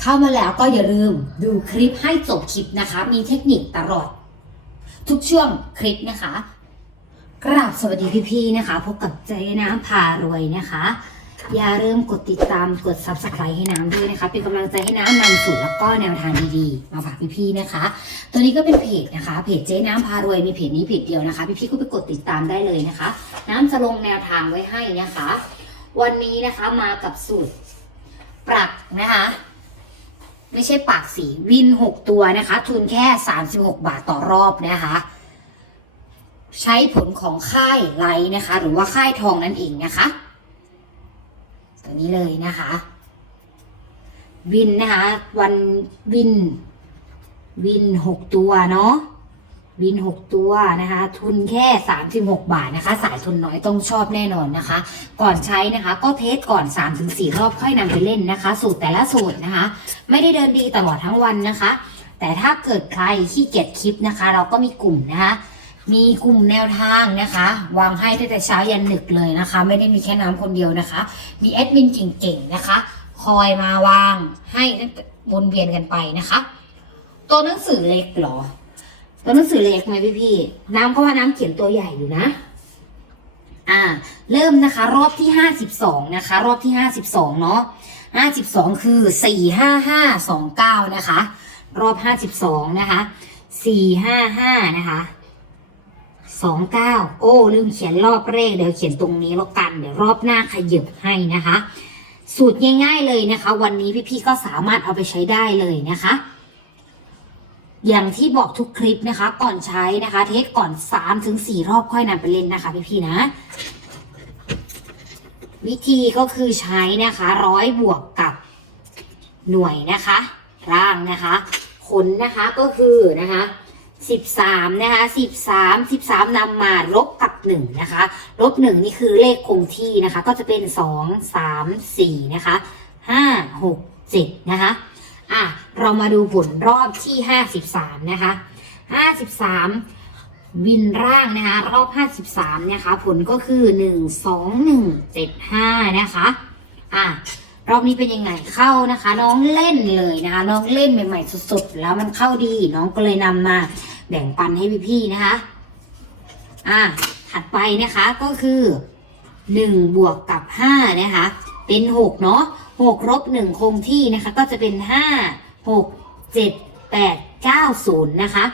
เข้ามาแล้วก็อย่าลืมดูคลิปให้จบคลิปนะคะ มีเทคนิคตลอด ทุกช่วงคลิปนะคะ กราบสวัสดีพี่ๆนะคะ พบกับเจ๊น้ำพารวยนะคะ อย่าลืมกดติดตามกด subscribe ให้น้ำด้วยนะคะ เป็นกำลังใจให้น้ำนำสูตรแล้วก็แนวทางดีๆ มาฝากพี่ๆนะคะ ตัวนี้ก็เป็นเพจนะคะ เพจเจ๊น้ำพารวยมีเพจนี้เพจเดียวนะคะ พี่ๆก็ไปกดติดตามได้เลยนะคะ น้ำจะลงแนวทางไว้ให้นะคะ วันนี้นะคะมากับสูตรปรับนะคะ ไม่ใช่ปากสีวิน 6 ตัวนะคะ ทุนแค่ 36 บาทต่อรอบนะคะ ใช้ผลของค่ายไลนะคะ หรือว่าค่ายทองนั่นเองนะคะตัวนี้เลยนะคะ วินนะคะ วันวิน วิน 6 ตัวเนาะ วิน 6 ตัวนะคะ ทุนแค่ 36 บาทนะคะ สายทุนน้อยต้องชอบแน่นอนนะคะ ก่อนใช้นะคะ ก็เทสก่อน 3-4 รอบค่อยนำไปเล่นนะคะ สูตรแต่ละสูตรนะคะ ไม่ได้เดินดีตลอดทั้งวันนะคะ แต่ถ้าเกิดใครขี้เกียจคลิปนะคะ เราก็มีกลุ่มนะคะมีกลุ่มแนวทางนะคะ วางให้ตั้งแต่เช้ายันดึกเลยนะคะ ไม่ได้มีแค่น้ำคนเดียวนะคะ มีแอดมินเก่งๆนะคะ คอยมาวางให้วนเวียนกันไปนะคะ ตัวหนังสือเล็กเหรอ ตัวหนังสือเล็กไหมพี่พี่น้ำก็ว่าน้ำเขียนตัวใหญ่อยู่นะ อ่า เริ่มนะคะ รอบที่ห้าสิบสองนะคะ รอบที่ห้าสิบสองเนาะห้าสิบสองคือสี่ห้าห้าสองเก้านะคะ รอบห้าสิบสองนะคะสี่ห้าห้านะคะสองเก้าโอ้ลืมเขียนรอบแรกเดี๋ยวเขียนตรงนี้แล้วกัน เดี๋ยวรอบหน้าขยับให้นะคะ สูตรง่ายๆเลยนะคะ วันนี้พี่ๆก็สามารถเอาไปใช้ได้เลยนะคะ อย่างที่บอกทุกคลิปนะคะ ก่อนใช้นะคะ เทสก่อน3ถึง4รอบค่อยนำไปเล่นนะคะพี่ๆนะ วิธีก็คือใช้นะคะร้อยบวกกับหน่วยนะคะ ร่างนะคะผลนะคะก็คือนะคะ13นะคะ13 13นำมาลบกับ1นะคะลบ1นี่คือเลขคงที่นะคะ ก็จะเป็น2 3 4นะคะ5 6 7นะคะอะ เรามาดูผลรอบที่53นะคะ53วินร่างนะคะ รอบ53นะคะ ผลก็คือ1 2 1 7 5นะคะอะรอบนี้เป็นยังไงเข้านะคะ น้องเล่นเลยนะคะ น้องเล่นใหม่ๆสดๆแล้วมันเข้าดี น้องก็เลยนำมาแบ่งปันให้พี่ๆนะคะ อะถัดไปนะคะก็คือ1บวกกับ5นะคะ เป็น6เนาะ6ลบ1คงที่นะคะ ก็จะเป็น5 6 7 8 9 0 นะคะ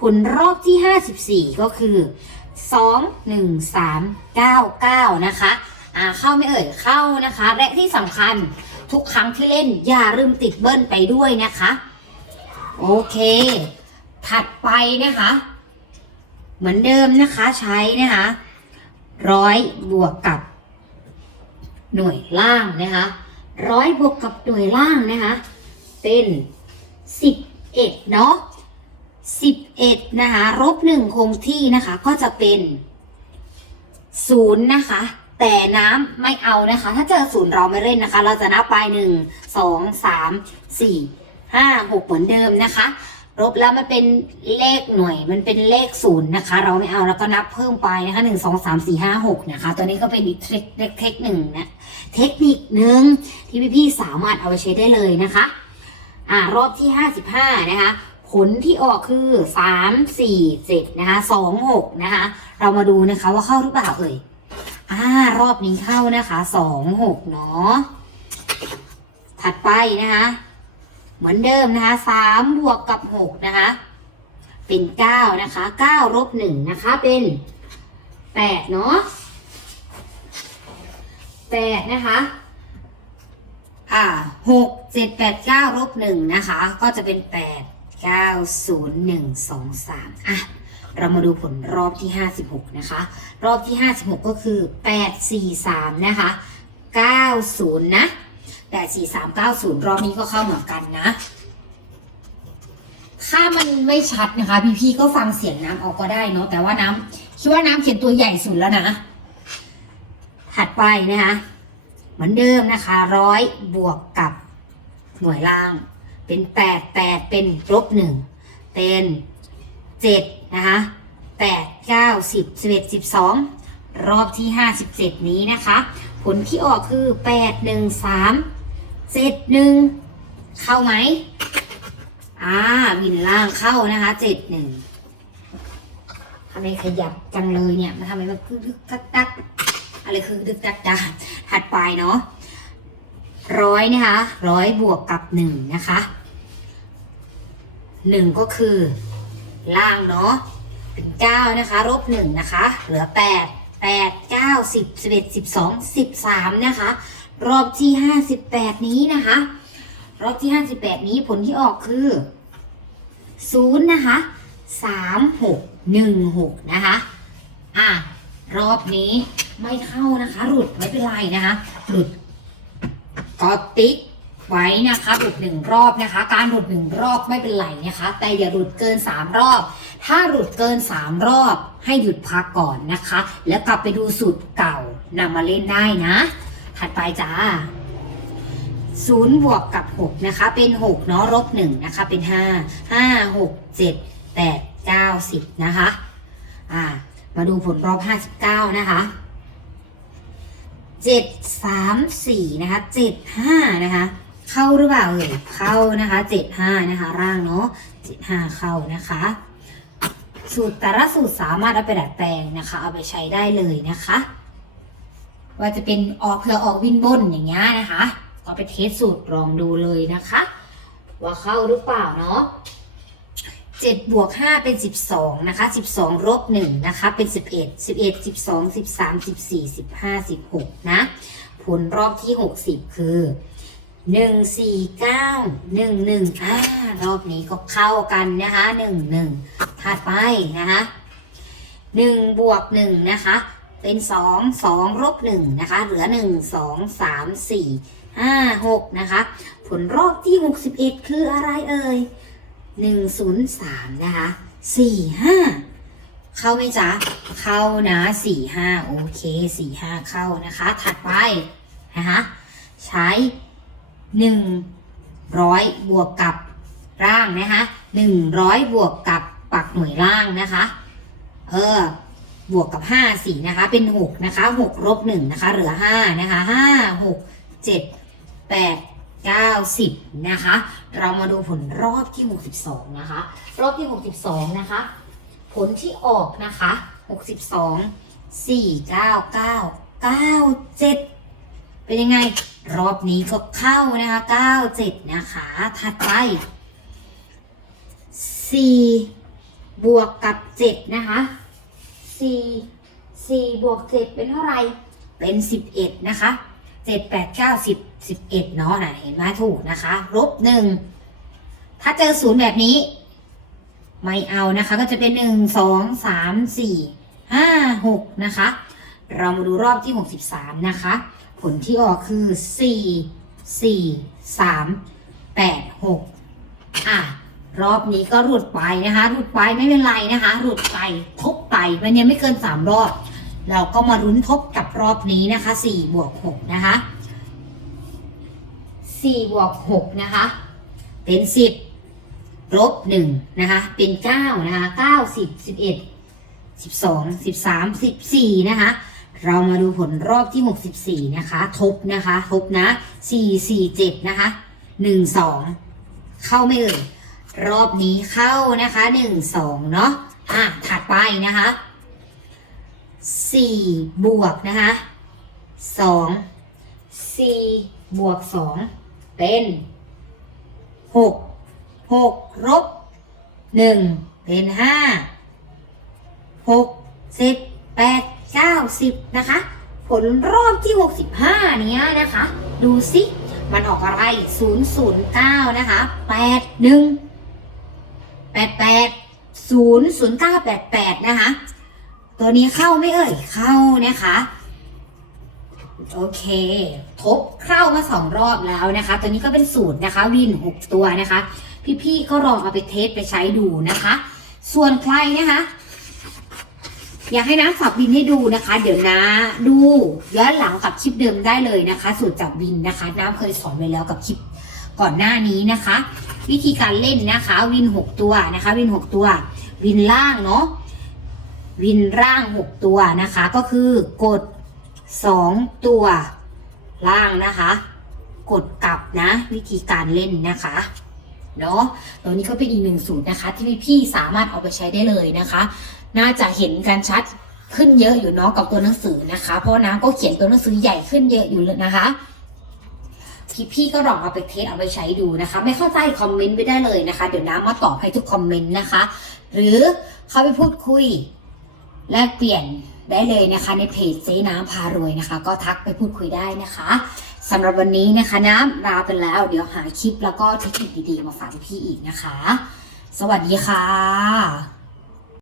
ผลรอบที่ 54 ก็คือ 2 1 3 9 9 นะคะอ่าเข้าไม่เอ่ยเข้านะคะ และที่สำคัญทุกครั้งที่เล่นอย่าลืมติดเบิ้ลไปด้วยนะคะ โอเค ถัดไปนะคะ เหมือนเดิมนะคะใช้นะคะร้อยบวกกับ หน่วยล่างนะคะร้อยบวกกับหน่วยล่างนะคะ เป็น สิบเอ็ดเนาะสิบเอ็ดนะคะลบหนึ่งคงที่นะคะ ก็จะเป็นศูนย์นะคะ แต่น้ำไม่เอานะคะ ถ้าเจอศูนย์เราไม่เล่นนะคะ เราจะนับไปหนึ่งสองสามสี่ห้าหกเหมือนเดิมนะคะลบแล้วมันเป็นเลขหน่วย มันเป็นเลขศูนย์นะคะ เราไม่เอาแล้วก็นับเพิ่มไปนะคะหนึ่งสองสามสี่ห้าหกนะคะ ตัวนี้ก็เป็นอีกเทคเทคเทคหนึ่งนะ เทคนิคหนึ่งที่พี่ๆสามารถเอาไปใช้ได้เลยนะคะ อ่ารอบที่ห้าสิบห้านะคะ ผลที่ออกคือสามสี่เจ็ดนะคะสองหกนะคะ เรามาดูนะคะว่าเข้าหรือเปล่าเอ่ยอ่ารอบนี้เข้านะคะสองหกเนาะถัดไปนะคะ เหมือนเดิมนะคะสามบวกกับหกนะคะ เป็นเก้านะคะเก้าลบหนึ่งนะคะ เป็นแปดเนาะแปดนะคะ อ่าหกเจ็ดแปดเก้าลบหนึ่งนะคะ ก็จะเป็นแปดเก้าศูนย์หนึ่งสองสามอะเรามาดูผลรอบที่ห้าสิบหกนะคะ รอบที่ห้าสิบหกก็คือแปดสี่สามนะคะเก้าศูนย์นะแปดสี่สามเก้าศูนย์รอบนี้ก็เข้าเหมือนกันนะ ถ้ามันไม่ชัดนะคะ พี่ๆก็ฟังเสียงน้ำเอาก็ได้เนาะแต่ว่าน้ำคิดว่าน้ำเขียนตัวใหญ่สุดแล้วนะ ถัดไปนะคะ เหมือนเดิมนะคะร้อยบวกกับหน่วยล่าง เป็นแปดแปดเป็นลบหนึ่งเป็นเจ็ดนะคะแปดเก้าสิบสิบเอ็ดสิบสองรอบที่ห้าสิบเจ็ดนี้นะคะ ผลที่ออกคือแปดหนึ่งสามเจ็ดหนึ่งเข้าไหมอ่าวินล่างเข้านะคะเจ็ดหนึ่งทำไมขยับจังเลยเนี่ยมันทำไมมันคึกคึกกักกัก อะไรคือดึกดักดักถัดไปเนาะร้อยนะคะร้อยบวกกับหนึ่งนะคะหนึ่งก็คือล่างเนาะเป็นเก้านะคะลบหนึ่งนะคะ เหลือแปดแปดเก้าสิบสิบเอ็ดสิบสองสิบสามนะคะ รอบที่ห้าสิบแปดนี้นะคะ รอบที่ห้าสิบแปดนี้ผลที่ออกคือศูนย์นะคะสามหกหนึ่งหกนะคะ อะ รอบนี้ ไม่เข้านะคะ หลุดไม่เป็นไรนะคะ หลุดก็ติ๊กไว้นะคะหลุดหนึ่งรอบนะคะ การหลุดหนึ่งรอบไม่เป็นไรนะคะ แต่อย่าหลุดเกินสามรอบ ถ้าหลุดเกินสามรอบ ให้หยุดพักก่อนนะคะ แล้วกลับไปดูสูตรเก่านำมาเล่นได้นะ ถัดไปจ้าศูนย์บวกกับหกนะคะ เป็นหกเนาะลบหนึ่งนะคะ เป็นห้าห้าหกเจ็ดแปดเก้าสิบนะคะ อ่า มาดูผลรอบห้าสิบเก้านะคะ เจ็ดสามสี่นะคะเจ็ดห้านะคะ เข้าหรือเปล่าเอ่ยเข้านะคะเจ็ดห้านะคะ ร่างเนาะเจ็ดห้าเข้านะคะ สูตรแต่ละสูตรสามารถเอาไปดัดแปลงนะคะ เอาไปใช้ได้เลยนะคะ ว่าจะเป็นออกเผื่อออกวินบนอย่างเงี้ยนะคะก็ไปเทสสูตรลองดูเลยนะคะ ว่าเข้าหรือเปล่าเนาะ เจ็ดบวกห้าเป็นสิบสองนะคะสิบสองลบหนึ่งนะคะ เป็นสิบเอ็ดสิบเอ็ดสิบสองสิบสามสิบสี่สิบห้าสิบหกนะ ผลรอบที่หกสิบคือหนึ่งสี่เก้าหนึ่งหนึ่งอ่ารอบนี้ก็เข้ากันนะคะหนึ่งหนึ่งถัดไปนะคะหนึ่งบวกหนึ่งนะคะ เป็นสองสองลบหนึ่งนะคะ เหลือหนึ่งสองสามสี่ห้าหกนะคะ ผลรอบที่หกสิบเอ็ดคืออะไรเอ่ย หนึ่งศูนย์สามนะคะสี่ห้าเข้าไหมจ๊ะ เข้านะสี่ห้าโอเคสี่ห้าเข้านะคะ ถัดไปนะคะใช้หนึ่งร้อยบวกกับร่างนะคะหนึ่งร้อยบวกกับปักหน่วยล่างนะคะ เออบวกกับห้าสี่นะคะ เป็นหกนะคะหกลบหนึ่งนะคะ เหลือห้านะคะห้าหกเจ็ดแปด เจ็ดแปดเก้าสิบนะคะ เรามาดูผลรอบที่หกสิบสองนะคะ รอบที่หกสิบสองนะคะ ผลที่ออกนะคะหกสิบสองสี่เก้าเก้าเก้าเจ็ดเป็นยังไง รอบนี้ก็เข้านะคะเก้าเจ็ดนะคะ ถัดไปสี่บวกกับเจ็ดนะคะสี่สี่บวกเจ็ดเป็นเท่าไหร่ เป็นสิบเอ็ดนะคะ เจ็ดแปดเก้าสิบสิบเอ็ดเนาะนะเห็นไหมถูกนะคะลบหนึ่งถ้าเจอศูนย์แบบนี้ ไม่เอานะคะ ก็จะเป็นหนึ่งสองสามสี่ห้าหกนะคะ เรามาดูรอบที่หกสิบสามนะคะ ผลที่ออกคือสี่สี่สามแปดหกอะรอบนี้ก็หลุดไปนะคะหลุดไปไม่เป็นไรนะคะหลุดไปทบไปมันยังไม่เกินสามรอบ เราก็มารุ้นทบกับ รอบนี้นะคะสี่บวกหกนะคะสี่บวกหกนะคะ เป็นสิบลบหนึ่งนะคะ เป็นเก้านะคะเก้าสิบสิบเอ็ดสิบสองสิบสามสิบสี่นะคะ เรามาดูผลรอบที่หกสิบสี่นะคะ ทบนะคะ ทบนะสี่สี่เจ็ดนะคะหนึ่งสองเข้าไม่เอ่ยรอบนี้เข้านะคะหนึ่งสองเนาะอะถัดไปนะคะ สี่บวกนะคะสองสี่บวกสองเป็นหกหกลบหนึ่งเป็นห้าหกสิบแปดเก้าสิบนะคะ ผลรอบที่หกสิบห้าเนี้ยนะคะ ดูสิมันออกอะไรศูนย์ศูนย์เก้านะคะแปดหนึ่งแปดแปดศูนย์ศูนย์เก้าแปดแปดนะคะ ตัวนี้เข้าไม่เอ่ยเข้านะคะ โอเค ทบเข้ามาสองรอบแล้วนะคะ ตัวนี้ก็เป็นสูตรนะคะ วินหกตัวนะคะ พี่ๆก็ลองเอาไปเทสไปใช้ดูนะคะ ส่วนใครนะคะ อยากให้น้ำสับวินให้ดูนะคะ เดี๋ยวนะดูย้อนหลังกับคลิปเดิมได้เลยนะคะ สูตรจับวินนะคะ น้ำเคยสอนไว้แล้วกับคลิปก่อนหน้านี้นะคะ วิธีการเล่นนะคะ วินหกตัวนะคะ วินหกตัว วินล่างเนาะ วินร่างหกตัวนะคะ ก็คือกดสองตัวล่างนะคะ กดกลับนะ วิธีการเล่นนะคะเนาะตัวนี้ก็เป็นอีกหนึ่งสูตรนะคะ ที่พี่สามารถเอาไปใช้ได้เลยนะคะ น่าจะเห็นกันชัดขึ้นเยอะอยู่เนาะกับตัวหนังสือนะคะ เพราะน้ำก็เขียนตัวหนังสือใหญ่ขึ้นเยอะอยู่เลยนะคะพี่ๆก็ลองเอาไปเทสเอาไปใช้ดูนะคะ ไม่เข้าใจคอมเมนต์ไปได้เลยนะคะ เดี๋ยวน้ำมาตอบให้ทุกคอมเมนต์นะคะ หรือเข้าไปพูดคุย แลกเปลี่ยนได้เลยนะคะ ในเพจเจ๊น้ำพารวยนะคะ ก็ทักไปพูดคุยได้นะคะสำหรับวันนี้นะคะน้ำลาไปแล้ว เดี๋ยวหาคลิปแล้วก็เทคนิคดีๆมาฝากพี่อีกนะคะ สวัสดีค่ะ